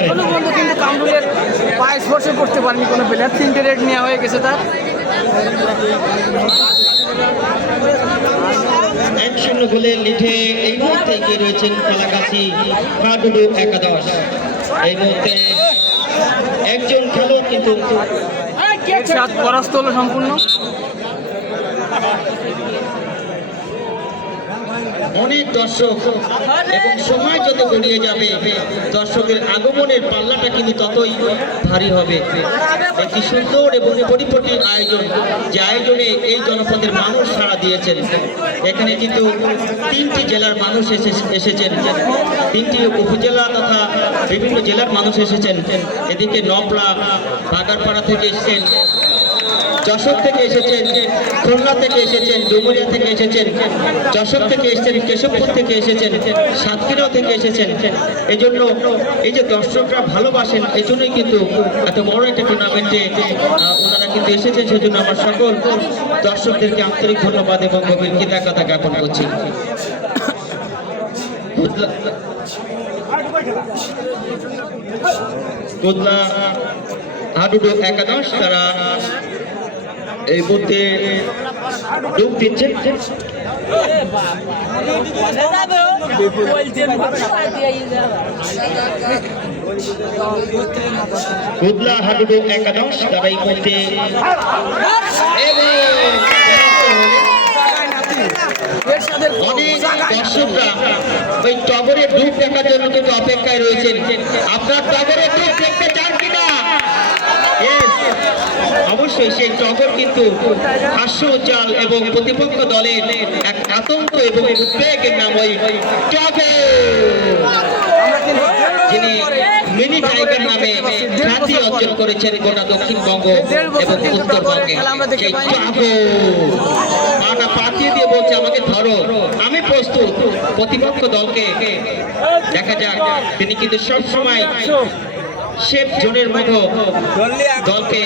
এখনও পর্যন্ত কিন্তু কামরুলের পায়ে স্পর্শ করতে পারেনি কোনো প্লেয়ার তিনটে রেড নেওয়া হয়ে গেছে তার। এক শূন্য লিডে এই মুহূর্তে এগিয়ে রয়েছেন হাডুডু একাদশ। এই মুহূর্তে একজন খেলোয়াড় কিন্তু সাত পরাস্ত হলো সম্পূর্ণ। অনেক দর্শক এবং সময় যত গড়িয়ে যাবে, দর্শকের আগমনের পাল্লাটা কিন্তু ততই ভারী হবে। একটি সুন্দর এবং পরিপটি আয়োজন, যে আয়োজনে এই জনপদের মানুষ সাড়া দিয়েছেন। এখানে কিন্তু তিনটি জেলার মানুষ এসে- এসেছেন। তিনটি উপজেলা তথা বিভিন্ন জেলার মানুষ এসেছেন। এদিকে নবলা বাগারপাড়া থেকে এসেছেন। যশোর থেকে এসেছেন, খুলনা থেকে এসেছেন, ডুমুরিয়া থেকে এসেছেন, যশোর থেকে এসেছেন, কেশবপুর থেকে এসেছেন, সাতক্ষীরাও থেকে এসেছেন। এই জন্য এই যে দর্শকরা ভালোবাসেন এই জন্যই কিন্তু এত বড় একটা টুর্নামেন্টে ওনারা কিন্তু এসেছেন। সেজন্য আমার সকল দর্শকদেরকে আন্তরিক ধন্যবাদ এবং গভীর কৃতজ্ঞতা জ্ঞাপন করছি। হাডুডু একাদশ তারা এই মধ্যে ডুব দিচ্ছে কুদলা হাডুডু একাদশ অনেক দর্শকরা ওই টগরের ডুব দেখার জন্য কিন্তু অপেক্ষায় রয়েছেন। আপনার টগরের ডুব দেখতে চান কিনা Yes, অবশ্যই সেই টগর কিন্তু হাস্যোজ্জ্বল এবং প্রতিপক্ষ দলের এক আতঙ্ক এবং উদ্বেগের নাম ওই যিনি মিনি টাইগার নামে খ্যাতি অর্জন করেছেন গোটা দক্ষিণবঙ্গ এবং উত্তরবঙ্গে। সেই পাটা দিয়ে বলছে, আমাকে ধরো। আমি প্রস্তুত। প্রতিপক্ষ দলকে দেখা যাক, তিনি কিন্তু সব সময় শেফ জোনের মতো দলকে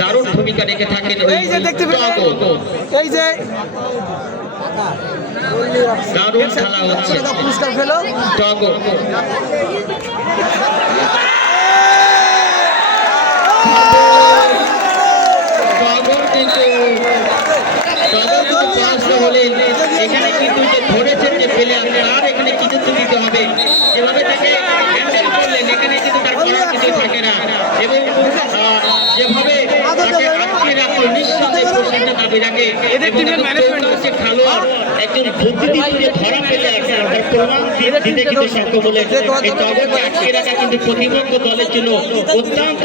দারুণ ভূমিকা রেখে থাকেন এই যে দেখতে। এই যে দারুণ খেলা হচ্ছে। পুরস্কার পেল টগর কিন্তু টগর কিন্তু পরাস্ত হলেন এখানে কিন্তু যে ধরেছেন যে প্লেয়ার তার এখানে কিছু তো দিতে হবে যেভাবে তাকে হ্যান্ডেল করলেন এখানে কিন্তু তার করার কিছু থাকে না এবং আহ, যেভাবে তাকে আটকে রাখল নিঃসন্দেহে রাখে এদের টিমের একজন management হচ্ছে খেলোয়াড় একজন বুদ্ধিদীপ্ত ধরা তার প্রমাণ দিতে কিন্তু সক্ষম হলেন এই আটকে রাখা কিন্তু প্রতিপক্ষ দলের জন্য অত্যন্ত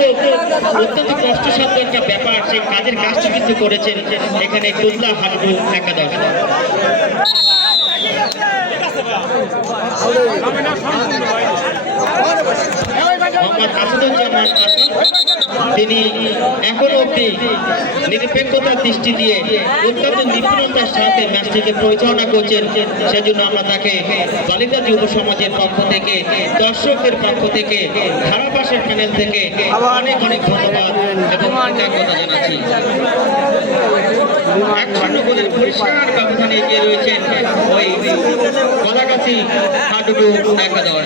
অত্যন্ত কষ্টসাধ্য একটা ব্যাপার সেই কাজের কাজটি কিন্তু করেছেন এখানে কুল্লা হাডু একাদশ। মোহাম্মদ আসাদুজ্জামান তিনি এখন অব্দি নিরপেক্ষতার দৃষ্টি দিয়ে অত্যন্ত নিপুণতার সাথে ম্যাচটিকে পরিচালনা করছেন। সেজন্য আমরা তাকে বালিকা যুব সমাজের পক্ষ থেকে দর্শকের পক্ষ থেকে ধারাবাসের প্যানেল থেকে অনেক অনেক ধন্যবাদ এবং কৃতজ্ঞতা জানাচ্ছি। এক শূন্য গোলের রয়েছেন ওই কলাগাছি হাডুডু একাদশ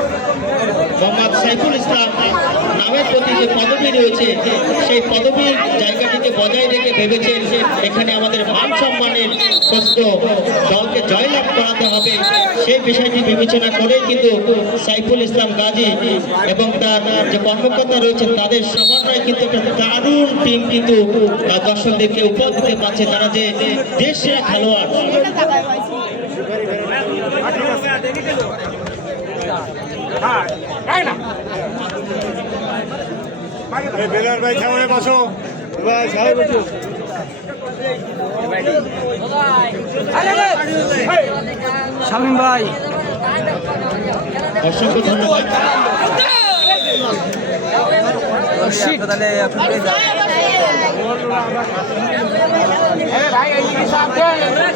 মোহাম্মদ সাইফুল ইসলাম নামের প্রতি যে পদবি রয়েছে, সেই পদবীর জায়গাটিকে বজায় রেখে ভেবেছেন এখানে আমাদের মান সম্মানের প্রশ্ন, দলকে জয়লাভ করাতে হবে, সেই বিষয়টি বিবেচনা করে কিন্তু সাইফুল ইসলাম গাজী এবং তার যে কর্মকর্তা রয়েছে তাদের সমন্বয়ে কিন্তু একটা দারুণ টিম কিন্তু দর্শকদেরকে উপহার দিতে পারছে। তারা যে দেশ সেরা খেলোয়াড়। বেলার ভাই সামনে বসো ভাই সামনে বসো শামীম ভাই অসংখ্য ধন্যবাদ শিট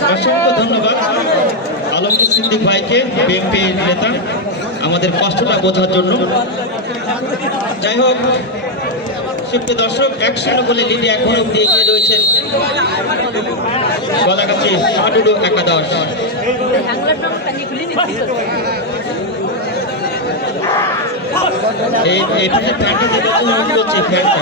অসংখ্য ধন্যবাদ আলমগীর সিদ্দিক ভাইকে বিএনপি নেতা আমাদের কষ্টটা বোঝার জন্য যাই হোক সুপ্রিয় দর্শক এক শূন্য বলে লিডে এখন অব্দি এগিয়ে রয়েছেন গলাগাছি হাডুডু একাদশ এই ফ্যানটা দেখে অনুরোধ করছি ফ্যানটা